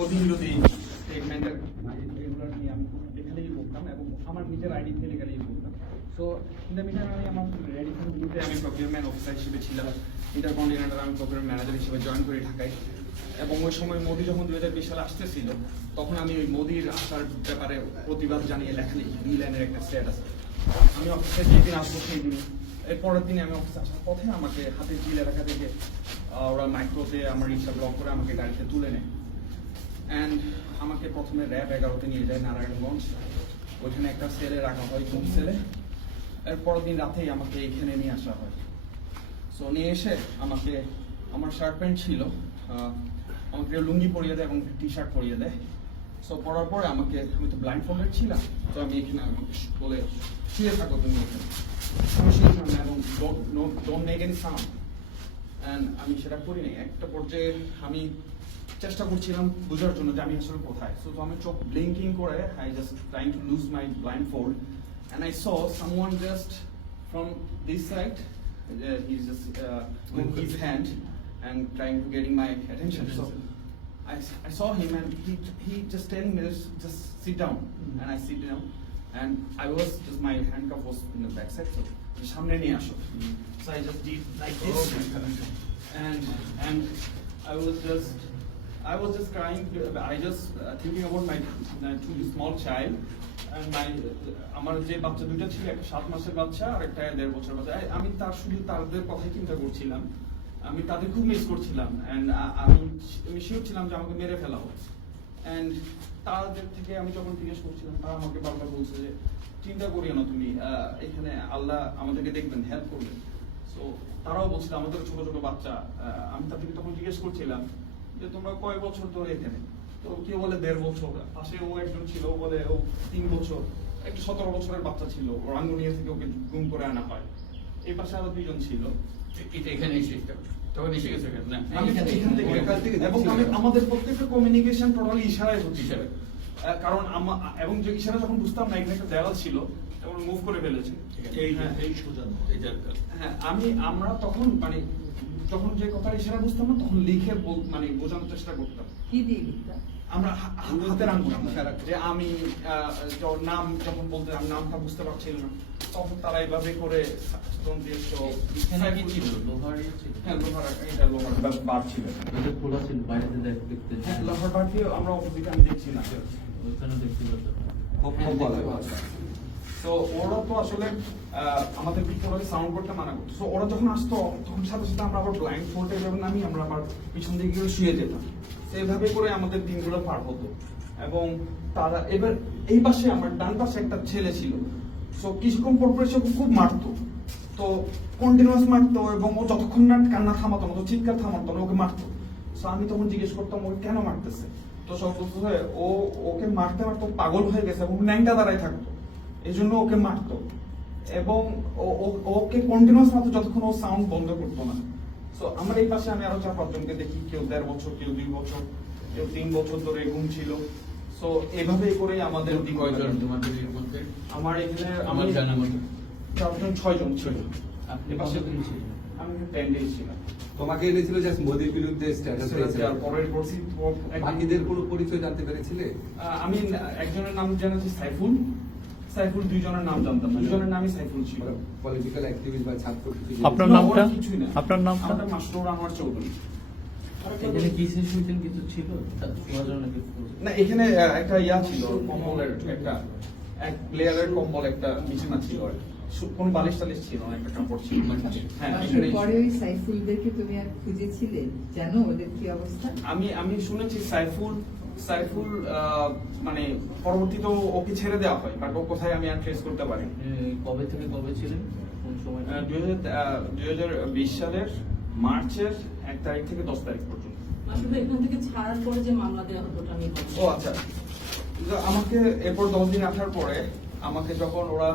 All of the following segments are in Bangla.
মোদি বিরোধী স্টেটমেন্টের এগুলো নিয়ে আমি এখানেই পড়তাম এবং আমার নিজের আইডি থেকে লেখালেই পড়তাম সো ইন দ্য মিটার আমি আমার রেডিসন গ্রুপে আমি প্রকিউরমেন্ট অফিসার হিসেবে ছিলাম ইন্টার কন্টিনেন্টাল আমি প্রকিউরমেন্ট ম্যানেজার হিসেবে জয়েন করি ঢাকায়। এবং ওই সময় মোদি যখন দুই হাজার বিশ সালে আসতেছিল, তখন আমি ওই মোদির আসার ব্যাপারে প্রতিবাদ জানিয়ে লেখা দুই লাইনের একটা স্ট্যাটাস আমি অফিসে যেদিন আসব সেই দিন এর পরের দিনে আমি অফিসে আসার পথে আমাকে হাতে জিল এলাকা থেকে ওরা মাইক্রোতে আমার রিক্সা ব্লক করে আমাকে গাড়িতে তুলে নেয়। অ্যান্ড আমাকে প্রথমে র্যাব এগারোতে নিয়ে যায় নারায়ণগঞ্জ। ওইখানে একটা সেলে রাখা হয় ঘুম সেলে এর পরের দিন রাতেই আমাকে এখানে নিয়ে আসা হয়। সো নিয়ে এসে আমাকে, আমার শার্ট প্যান্ট ছিল আমাকে লুঙ্গি পরিয়ে দেয় এবং টি শার্ট পরিয়ে দেয়। সো পরার পরে আমাকে, আমি তো ব্লাইন্ড ফোল্ডেড ছিলাম, তো আমি এখানে আমাকে বলে শুয়ে থাকো তুমি এখানে। আমি শুয়েছিলাম এবং don't make any sound and আমি সেটা করি নাই। একটা পর্যায়ে আমি চেষ্টা করছিলাম বোঝার জন্য যে আমি আসলে কোথায় সো তো আমি চোখ ব্লিঙ্কিং করে I just trying to lose my blindfold and I saw someone just from this side just uh, with his hand and trying to getting my attention so I, I saw him and he he just telling me just sit down and I sit down and I was just my handcuff was in the back side so সামনে নিয়ে আসো so I just did like this and and I was just I was just crying I just uh, thinking about my uh, two small child my আমার যে বাচ্চা দুইটা ছিল একটা সাত মাসের বাচ্চা আর একটা দেড় বছর বাচ্চা। আমি তার শুধু তাদের কথাই চিন্তা করছিলাম। আমি তাদের খুব মিস করছিলাম। এন্ড আমি আমি শিওর ছিলাম যে আমাকে মেরে ফেলা হবে এন্ড তাদের থেকে আমি যখন জিজ্ঞেস করছিলাম তারা আমাকে বারবার বলছে যে চিন্তা করিও না তুমি এখানে আল্লাহ আমাদেরকে দেখবেন হেল্প করবেন। সো তারাও বলছিল আমাদের ছোট ছোট বাচ্চা। আমি তাদেরকে তখন জিজ্ঞেস করছিলাম যে তোমরা কয় বছর ধরে এখানে? তো কেউ বলে দেড় বছর। পাশে ও একজন ছিল ও বলে ও তিন বছর। একটা সতেরো বছরের বাচ্চা ছিল রাঙ্গুনিয়া থেকে ওকে গুম করে আনা হয়। এই পাশে আরও দুইজন ছিল। এটা এখানে এসে তখন এসে গেছে না? আমি এখান থেকে- এখান থেকে এখান থেকে এবং আমি আমাদের প্রত্যেকটা কমিউনিকেশন টোটালি ইশারায় হচ্ছে। ইশারায়। কারণ আমা- এবং যে ইশারা যখন বুঝতাম না এখানে একটা দেওয়াল ছিল তখন মুভ করে ফেলেছে। এই হ্যাঁ। এই সোজা। এটা হ্যাঁ আমি আমরা তখন মানে যখন যে কথার ইশারা বুঝতাম না তখন লিখে মানে বোঝানোর চেষ্টা করতাম। কি দিয়ে লিখতা? আমরা হাতের আঙ্গুল ইশারা যে আমি নাম যখন বলতে নামটা বুঝতে পারছিলাম না তখন তারা এইভাবে করে আমরা অপোজিট আমি দেখছি না। তো ওরা তো আসলে আমাদের ভিতরে সাউন্ড করতে মানা করতো। তো ওরা যখন আসতো, তখন সাথে সাথে আমরা আবার ব্লাইন্ড ফোল্ডে এভাবে নামি, আমরা আবার পিছন দিকে গিয়ে শুয়ে যেতাম। তো এইভাবে করে আমাদের দিনগুলো পার হতো। এবং তারা, এবার এই পাশে আমার ডান পাশে একটা ছেলে ছিল। তো কিছুক্ষণ পর পর ওকে খুব মারতো। তো কন্টিনিউয়াস মারতো এবং ও যতক্ষণ না কান্না থামাতো না, তো চিৎকার থামাতো না, ওকে মারতো। তো আমি তখন জিজ্ঞেস করতাম, ওকে কেন মারতেছে? তো সব ও, ওকে মারতে মারতে পাগল হয়ে গেছে এবং ন্যাংটা দাঁড়ায় থাকতো। এই জন্য ওকে মারতো। এবং ওকে কন্টিনিউয়াস মারতো যতক্ষণ ও সাউন্ড বন্ধ করতো না। তো আমার এই পাশে আমি আরও চার পাঁচজনকে দেখি কেউ দেড় বছর কেউ দুই বছর কেউ তিন বছর ধরে ঘুম ছিল। তো এভাবেই করে আমাদের কয়জন তোমাদের মধ্যে? আমার এখানে আমার জানা মতো চারজন ছয়জন ছিল। কতদিন ছিলেন? আমি টেন ডেজ ছিলাম। তোমাকে এনেছিল জাস্ট মোদির বিরুদ্ধে স্ট্যাটাস আর পরের পরশি বাকিদের কোনো পরিচয় জানতে পেরেছিলে? আহ, আমি একজনের নাম জানাচ্ছি সাইফুল। সাইফুল দুইজনের নাম জানতাম না। দুজনের নামই সাইফুল ছিল। পলিটিক্যাল অ্যাক্টিভিস্ট বা ছাত্র আপনার নামটা? কিছুই না। আপনার নামটা? আমারটা মাস্টার আনোয়ার চৌধুরী। এখানে কি সিচুয়েশন কিছু ছিল? না এখানে একটা ইয়া ছিল কম্বলের একটা এক প্লেয়ারের কম্বল একটা বিছানা ছিল আর কোনো বালিশ টালিশ ছিল না একটা কাপড় ছিল হ্যাঁ পরে ওই সাইফুলদেরকে তুমি আর খুঁজেছিলে? জানো ওদের কি অবস্থা? আমি আমি শুনেছি সাইফুল সাইফুল আহ, মানে পরবর্তীতে ওকে ছেড়ে দেওয়া হয় বাট ও কোথায় আমি আর ট্রেস করতে পারি কবে থেকে কবে ছিলেন? কোন সময় দুই হাজার বিশ সালের মার্চের এক তারিখ থেকে দশ তারিখ পর্যন্ত। আসলে এখান থেকে ছাড়ার পরে যে মামলা দেওয়া হতো আমি ও আচ্ছা। আমাকে এরপর দশ দিন আসার পরে আমাকে যখন ওরা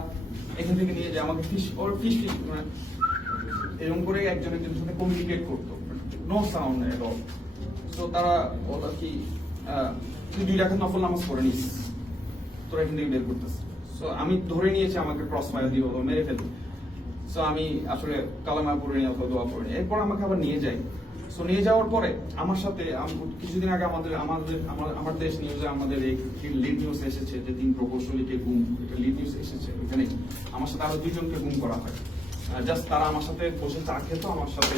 এখান থেকে নিয়ে যায় আমাকে ফিস ওর ফিস ফিস মানে এরকম করে একজন একজনের সাথে কমিউনিকেট করতো। নো সাউন্ড এট অল তো তারা বলো কি তুই দুই রাখার নফল নামাজ পড়ে নিস। এখান থেকে বের সো আমি ধরে নিয়েছি আমাকে ক্রস দিয়ে হলো মেরে সো আমি আসলে কালামা পড়ে অথবা দোয়া পড়ে। এরপর আমাকে আবার নিয়ে যাই সো নিয়ে যাওয়ার পরে আমার সাথে কিছুদিন আগে আমাদের আমাদের আমার আমার দেশ নিউজে আমাদের এই লিড নিউজ এসেছে যে তিন প্রকৌশলীকে গুম এটা লিড নিউজ এসেছে ওখানে আমার সাথে আরও দুজনকে গুম করা হয়। জাস্ট তারা আমার সাথে বসে চা খেত, আমার সাথে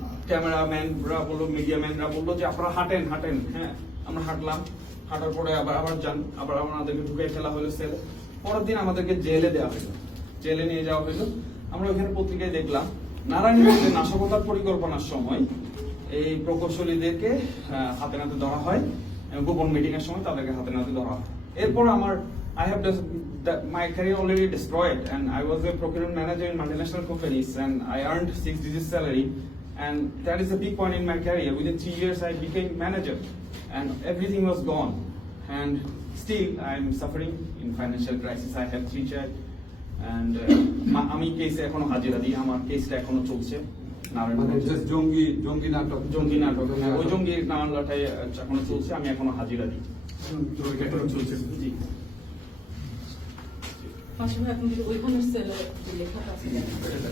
ক্যামেরাম্যানরা বলল, মিডিয়াম্যানরা বলল যে, আপনারা হাঁটেন হাঁটেন। হ্যাঁ আমরা হাঁটলাম। হাঁটার পরে আবার আবার যান, আবার আমাদেরকে ঢুকে ফেলা হলো সেলে পরের দিন আমাদেরকে জেলে দেওয়া হলো। জেলে নিয়ে যাওয়া হলো। আমরা ওখানে পত্রিকায় দেখলাম, নারায়ণগঞ্জে নাশকতার পরিকল্পনার সময় এই প্রকৌশলীদেরকে হাতে নাতে ধরা হয় গোপন মিটিং এর সময় তাদেরকে হাতে নাতে ধরা হয়। এরপর আমার, I have just that my career already destroyed and I was a procurement manager in multinational companies and I earned six digit salary and that is a big point in my career. Within three years I became manager and everything was gone and still I'm suffering in financial crisis. I have three child and uh, আমি কেসে এখনও হাজিরা দিই আমার কেসটা এখনও চলছে মানে জঙ্গি জঙ্গি নাটক জঙ্গি নাটক হ্যাঁ, ওই জঙ্গি মামলাটাই এখনও চলছে আমি এখনও হাজিরা দিই চলছে জি পাশাপাশি সেলে যে লেখাটা আছে